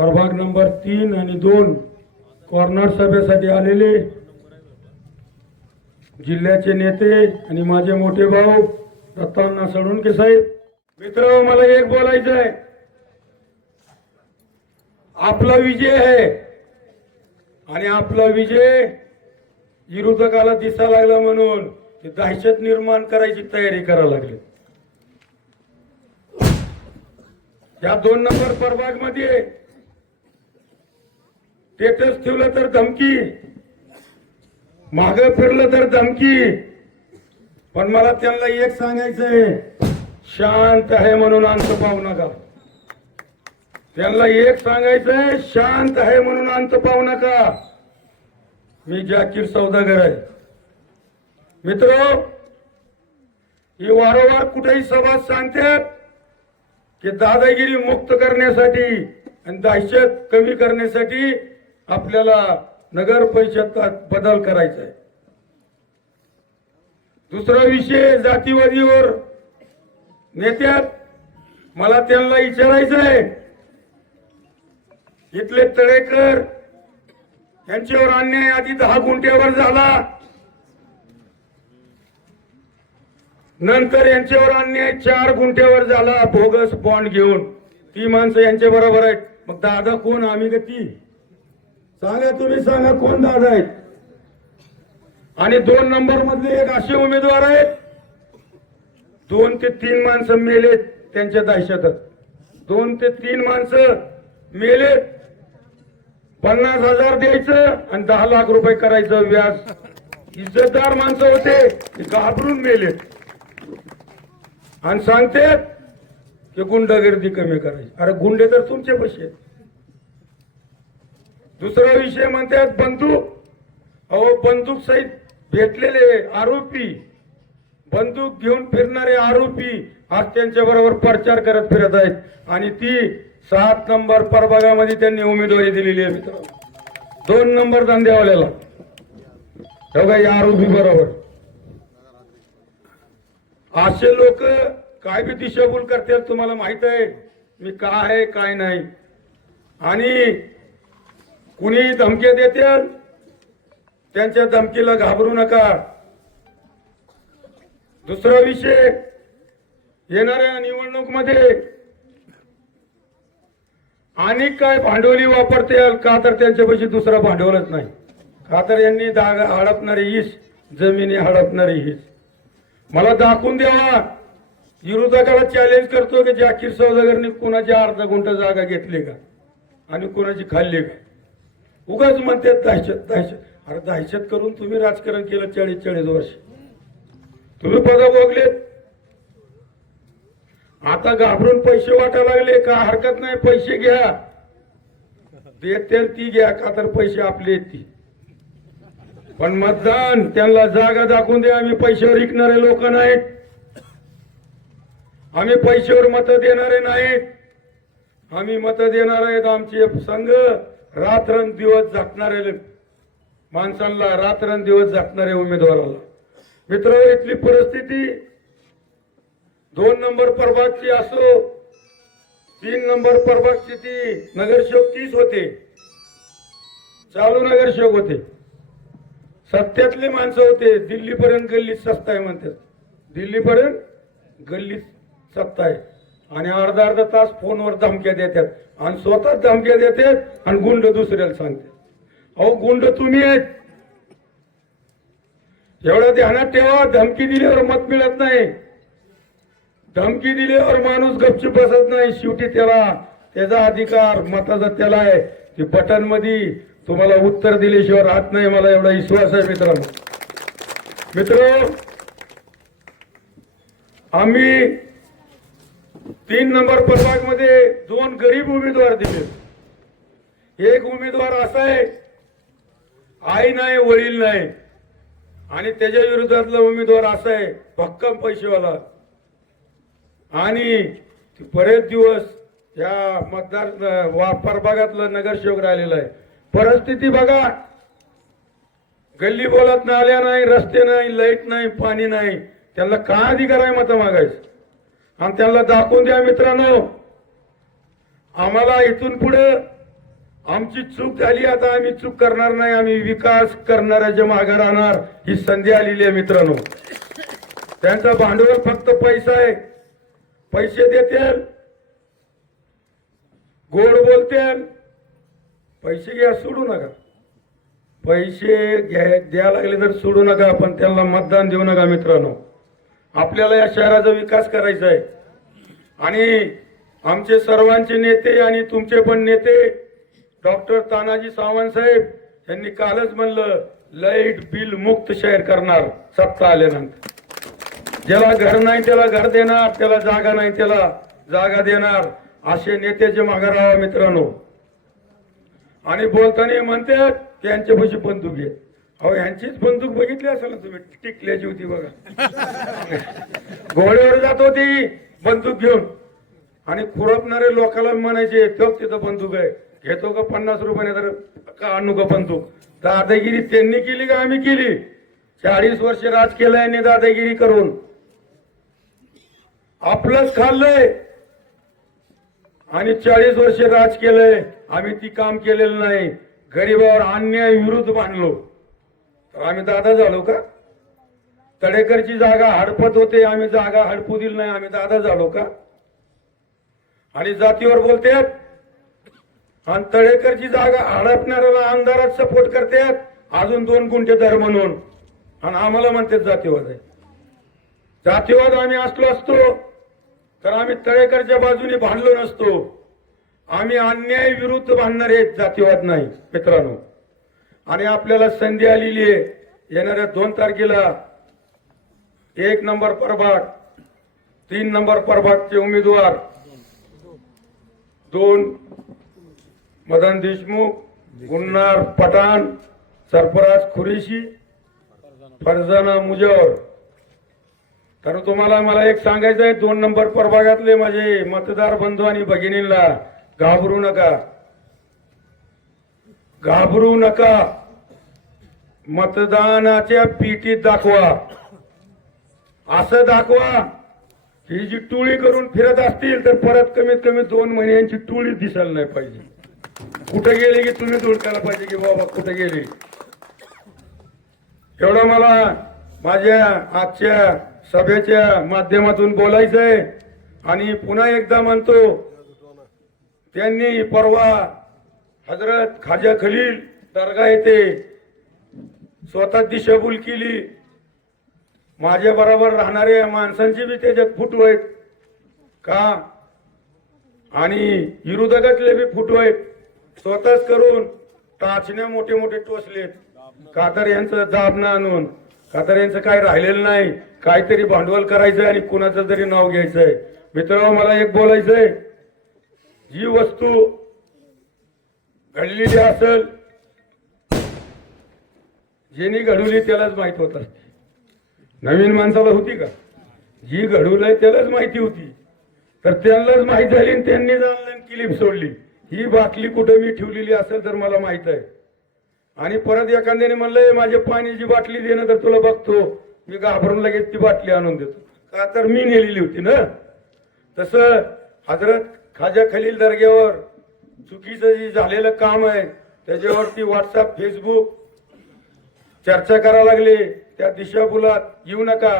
प्रभाग नंबर 3 आणि 2 कॉर्नर सभेसाठी आलेले जिल्ह्याचे नेते आणि माझे मोठे भाऊ दत्तांना सडुणके साहेब, मित्र, मला एक बोलायचं आहे. आपला विजय आहे आणि आपला विजय विरोधकाला दिसा लागला म्हणून दहशत निर्माण करायची तयारी करायला लागली. या 2 नंबर प्रभाग मध्ये स्टेटस ठेवलं तर धमकी, मागे फिरलं तर धमकी. पण मला त्यांना एक सांगायचं आहे, शांत आहे म्हणून अंत पाहू नका. त्यांना एक सांगायचं आहे, शांत आहे म्हणून अंत पाहू नका. मी जाकीर सौदागर आहे. मित्र, हे वारंवार कुठेही सभा सांगतात की दादागिरी मुक्त करण्यासाठी आणि दहशत कमी करण्यासाठी आपल्याला नगर परिषदेत बदल करायचा आहे. दुसरा विषय जातीवादीवर नेत्यात, मला त्यांना विचारायचं आहे, इथले तळेकर यांच्यावर अन्याय आधी 10 गुंठ्यावर झाला, नंतर यांच्यावर अन्याय 4 गुंठ्यावर झाला बोगस बॉन्ड घेऊन. ती माणसं यांच्या बरोबर आहेत. मग दादा कोण, आम्ही का ती? सांगा, तुम्ही सांगा कोण दादा आहेत. आणि 2 नंबर मधले एक असे उमेदवार आहेत, 2 ते 3 माणसं मेलेत त्यांच्या दहशतात. 2 ते 3 माणसं मेलेत. 50,000 द्यायचं आणि 10 लाख रुपये करायचं व्याज. इज्जतदार माणसं होते, घाबरून मेलेत. आणि सांगतात की गुंडगिर्दी कमी करायची. अरे गुंडे तर तुमचे पैसे आहेत. दुसरा विषय म्हणतात बंदूक. अहो, बंदूक सहित भेटलेले आरोपी, बंदूक घेऊन फिरणारे आरोपी आज त्यांच्या बरोबर प्रचार करत फिरत आहेत. आणि ती 7 नंबर प्रभागामध्ये त्यांनी उमेदवारी दिलेली आहे. मित्र, 2 नंबर धंद्यावाल्याला बघा, या आरोपी बरोबर असे लोक काय बी दिशाभूल करतात. तुम्हाला माहित आहे मी काय आहे काय नाही. आणि कुणी धमक्या देतात, त्यांच्या धमकीला घाबरू नका. दुसरा विषय, येणाऱ्या निवडणूक मध्ये आणि काय भांडवली वापरते का, तर त्यांच्यापाशी दुसरा भांडवलच नाही. का तर यांनी जागा हडपणारी हीच, जमिनी हडपणारी हीच. मला दाखवून द्यावा. विरोधकाला चॅलेंज करतो की जाकीर सौदागरने कुणाची अर्धा गुंठा जागा घेतली का आणि कुणाची खाल्ली का. उगाच म्हणतात दहशत दहशत. अरे दहशत करून तुम्ही राजकारण केलं 40-40 वर्ष. तुम्ही पद भोगलेत. आता घाबरून पैसे वाटायला लागले का, हरकत नाही, पैसे घ्या, देते ती घ्या, का तर पैसे आपले ती. पण मतदान त्यांना जागा दाखवून द्या. आम्ही पैशावर विकणारे लोक नाहीत. आम्ही पैशावर मत देणारे नाहीत. आम्ही मत देणार आहेत आमचे संघ रात्रंदिवस झटणारे माणसांना, रात्रंदिवस झटणारे उमेदवाराला. मित्र, इथली परिस्थिती 2 नंबर प्रभागची असो, 3 नंबर प्रभागची, ती नगरसेवक 30 होते, चालू नगरसेवक होते, सत्यातले माणसं होते. दिल्लीपर्यंत गल्लीत सत्ता आहे म्हणतात, दिल्लीपर्यंत गल्लीत सत्ता आहे. आणि अर्धा तास फोनवर धमक्या देतात आणि स्वतः धमक्या देतात आणि गुंड दुसऱ्याला सांगतात. अहो, गुंड तुम्ही आहेत, एवढं ध्यानात ठेवा. धमकी दिल्यावर मत मिळत नाही. धमकी दिल्यावर माणूस गपचूप बसत नाही. शेवटी त्याचा अधिकार मताचा त्याला आहे. ती बटन मध्ये तुम्हाला उत्तर दिल्याशिवाय राहत नाही. मला एवढा विश्वास आहे. मित्र, आम्ही 3 नंबर प्रभाग मध्ये 2 गरीब उमेदवार दिले. एक उमेदवार असा आहे, आई नाही वडील नाही. आणि त्याच्या विरोधातला उमेदवार असा आहे, भक्कम पैसेवाला. आणि बरेच दिवस या मतदार प्रभागातला नगरसेवक राहिलेला आहे. परिस्थिती बघा, गल्ली बोलत नाल्या नाही, रस्ते नाही, लाईट नाही, पाणी नाही. त्यांना काय अधिकार आहे मत मागायचं? आणि त्यांना दाखवून द्या मित्रांनो. आम्हाला इथून पुढे आमची चूक झाली, आता आम्ही चूक करणार नाही, आम्ही विकास करणाऱ्याच्या मागे राहणार, ही संधी आलेली आहे मित्रांनो. त्यांचं भांडवल फक्त पैसा आहे. पैसे देतील, गोड बोलतील, पैसे घ्या सोडू नका, पैसे द्या लागले तर सोडू नका, पण त्यांना मतदान देऊ नका मित्रांनो. आपल्याला या शहराचा विकास करायचा आहे. आणि आमचे सर्वांचे नेते आणि तुमचे पण नेते डॉक्टर तानाजी सावंत साहेब यांनी कालच म्हणलं लाईट बिल मुक्त शहर करणार सत्ता आल्यानंतर. ज्याला घर नाही त्याला घर देणार, त्याला जागा नाही त्याला जागा देणार, असे नेत्याचे मागे राहा मित्रांनो. आणि बोलताना म्हणतात त्यांच्यापाशी बंदूक आहे. अहो यांचीच बंदूक बघितली असेल ना तुम्ही, टिकल्याची होती बघा, घोड्यावर जात होती बंदूक घेऊन. आणि खुरपणारे लोकांना म्हणायचे तो तिथं बंदूक आहे, घेतो का 50 रुपयाने, तर का आणू का बंदूक. दादागिरी त्यांनी केली का आम्ही केली? 40 वर्ष राज केलंय यांनी दादागिरी करून, आपलंच खाल्लंय आणि 40 वर्ष राज केलंय. आम्ही ती काम केलेलं नाही. गरीबावर अन्याय विरुद्ध मांडलो तर आम्ही दादा झालो का? तडेकरची जागा हडपत होते, आम्ही जागा हडपू दिली नाही, आम्ही दादा झालो का? आणि जातीवर बोलतात आणि तडेकरची जागा हडपणाऱ्याला आमदारात सपोर्ट करतात, अजून 2 गुंठे धर म्हणून, आणि आम्हाला म्हणतात जातीवाद आहे. जातीवाद आम्ही असलो असतो तर आम्ही तळेकरच्या बाजूने भांडलो नसतो. आम्ही अन्याय विरुद्ध भांडणारे, जातीवाद नाही मित्रांनो. आणि आपल्याला संधी आलेली आहे. येणाऱ्या 2 तारखेला 1 नंबर प्रभाग, 3 नंबर प्रभागचे उमेदवार 2 मदन देशमुख, गुन्नार पठाण, सरफराज खुरेशी, फरजाना मुजवर. तर तुम्हाला मला एक सांगायचं आहे, 2 नंबर प्रभागातले माझे मतदार बंधू आणि भगिनींना, घाबरू नका, घाबरू नका. मतदानाच्या पिटीत दाखवा, असं दाखवा ही जी टोळी करून फिरत असतील तर परत कमीत कमी 2 महिन्यांची टोळी दिसायला नाही पाहिजे. कुठे गेली की तुम्ही ओळखायला पाहिजे की बाबा कुठे गेली. एवढं मला माझ्या आजच्या सभेच्या माध्यमातून बोलायचंय. आणि पुन्हा एकदा म्हणतो, त्यांनी परवा हजरत खाजा खलील दर्गा येथे स्वतः दिशाभूल केली. माझ्या बरोबर राहणाऱ्या माणसांची बी त्याच्यात फुटू आहेत का, आणि विरोधकातले बी फुटू आहेत. स्वतःच करून टाचण्या मोठे मोठे टोचलेत. का तर यांचं दाबणं आणून, का तर यांचं काय राहिलेलं नाही, काहीतरी भांडवल करायचंय आणि कुणाचं तरी नाव घ्यायचंय. मित्रांनो मला एक बोलायचंय, जी वस्तू घडलेली असेल, ज्यांनी घडवली त्यालाच माहित होत असते. नवीन माणसाला होती का? जी घडवलंय त्यालाच माहिती होती, तर त्यांनाच माहित झाली आणि त्यांनी जाऊन क्लिप सोडली. ही बाटली कुठे मी ठेवलेली असेल तर मला माहित आहे. आणि परत एखाद्याने म्हणलंय माझे पाण्याची बाटली देणं, तर तुला बघतो मी घाबरून लगेच ती बाटली आणून देतो, का तर मी नेलेली होती ना. तसं हजरत खाजा खलील दर्ग्यावर चुकीचं जे झालेलं काम आहे त्याच्यावरती व्हॉट्सअप फेसबुक चर्चा करायला लागले. त्या दिशाभुलात येऊ नका,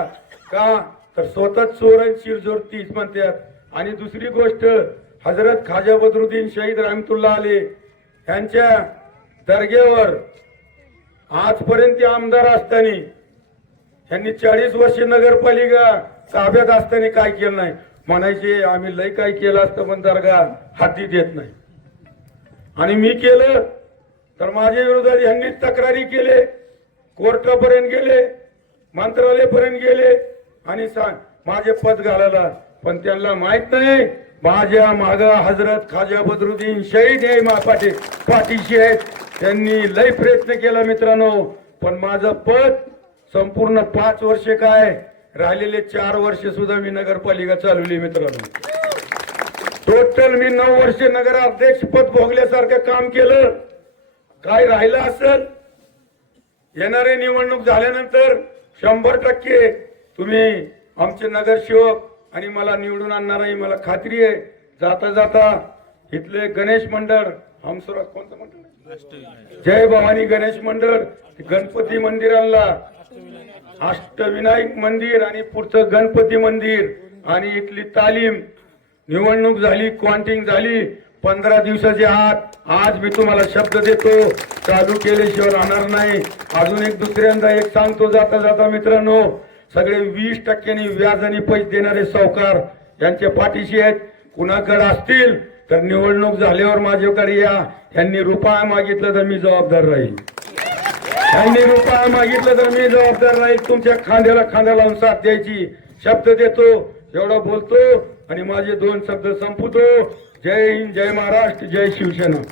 का तर स्वतःच चोर शिरजोर तीच म्हणतात. आणि दुसरी गोष्ट, हजरत खाजा बदरुद्दीन शहीद रहमतुल्लाह अलैह यांच्या दर्ग्यावर आजपर्यंत आमदार असताना यांनी 40 वर्ष नगरपालिका ताब्यात असताना काय केलं नाही. म्हणायचे आम्ही लय काय केलं असतं पण दर्गा हाती देत नाही. आणि मी केलं तर माझ्या विरोधात यांनी तक्रारी केले, कोर्टापर्यंत गेले, मंत्रालयापर्यंत गेले आणि माझे पद घालायला. पण त्यांना माहित नाही माझ्या माग हजरत खाजा बदरुद्दीन शहीद हे पाठीशी आहेत. त्यांनी लय प्रयत्न केला मित्रांनो, पण माझं पद संपूर्ण 5 वर्ष काय, राहिलेले 4 वर्ष सुद्धा मी नगरपालिका चालवली मित्रांनो. टोटल मी 9 वर्ष नगर अध्यक्ष पद भोगल्यासारखं काम केलं. काय राहिलं असेल, येणारे निवडणूक झाल्यानंतर 100% तुम्ही आमचे नगरसेवक आणि मला निवडून आणणार आहे, मला खात्री आहे. जाता जाता इथले गणेश मंडळ हमसुराज कोणतं मंडळ, जय भवानी गणेश मंडळ, गणपती मंदिराला अष्टविनायक मंदिर आणि पुढचं गणपती मंदिर आणि इथली तालीम, निवडणूक झाली, काउंटिंग झाली, 15 दिवसाच्या आत आज मी तुम्हाला शब्द देतो, चालू केल्याशिवाय राहणार नाही. अजून एक दुसऱ्यांदा एक सांगतो जाता जाता मित्रांनो, सगळे 20% व्याजाने पैसे देणारे सावकार यांच्या पाठीशी आहेत. कुणाकडे असतील तर निवडणूक झाल्यावर माझ्याकडे या. यांनी रुपया मागितलं तर मी जबाबदार राहील, यांनी रुपया मागितलं तर मी जबाबदार राहील. तुमच्या खांद्याला खांदा लावून साथ द्यायची शब्द देतो. एवढा बोलतो आणि माझे 2 शब्द संपवतो. जय हिंद, जय महाराष्ट्र, जय शिवसेना.